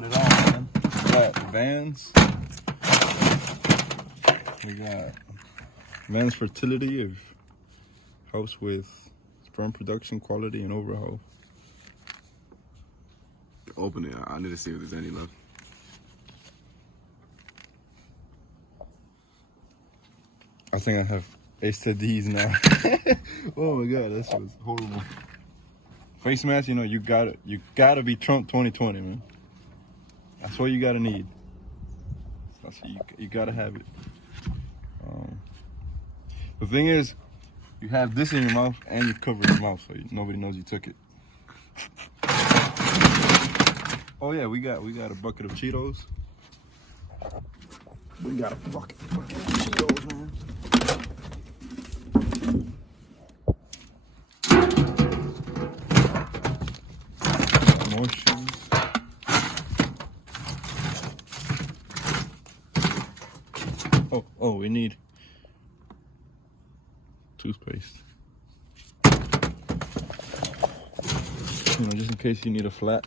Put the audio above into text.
got it all, man. We got Vans. We got Vans fertility, of helps with sperm production, quality, and overhaul. Open it. I need to see if there's any left. I think I have STDs now. Oh my god, that was horrible. Face mask, you know, you gotta be Trump 2020, man. That's what you gotta need. That's you gotta have it. The thing is, you have this in your mouth and you cover your mouth so nobody knows you took it. Oh yeah, we got a bucket of Cheetos. We got a bucket of Cheetos, man. More shoes. Oh, we need toothpaste. You know, just in case you need a flat.